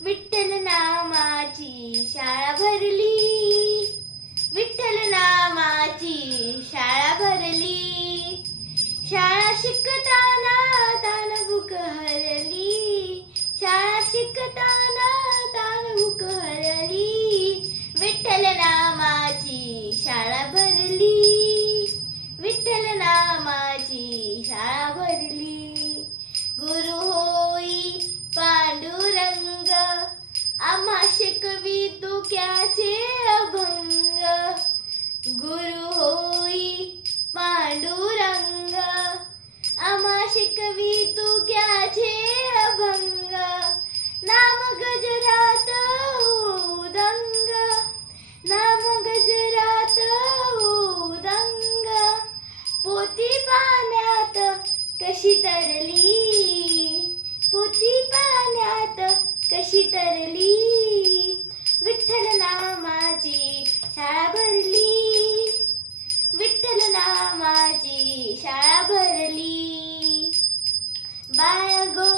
विठ्ठल नामाची शाळा भरली, विठ्ठल नामाची शाळा भरली. शाळा शिकताना तानभूक हरली, शाळा शिकताना तानभूक हरली. विठ्ठल नामाची शाळा भरली, विठ्ठल नामाची शाळा भरली. गुरु होई पांडुरंग, आम्हा शिकवी तू क्याचे अभंग. गुरु होई पांडुरंग, आम्हा शिकवी तू क्याचे अभंग. नाम गजरात उदंग, नाम गजरात उदंग. पोथी पाण्यात कशी तरली, पोथी पाण्यात कशी तरली. विठ्ठल नामाची शाळा भरली, विठ्ठल नामाची शाळा भरली. बाळ गो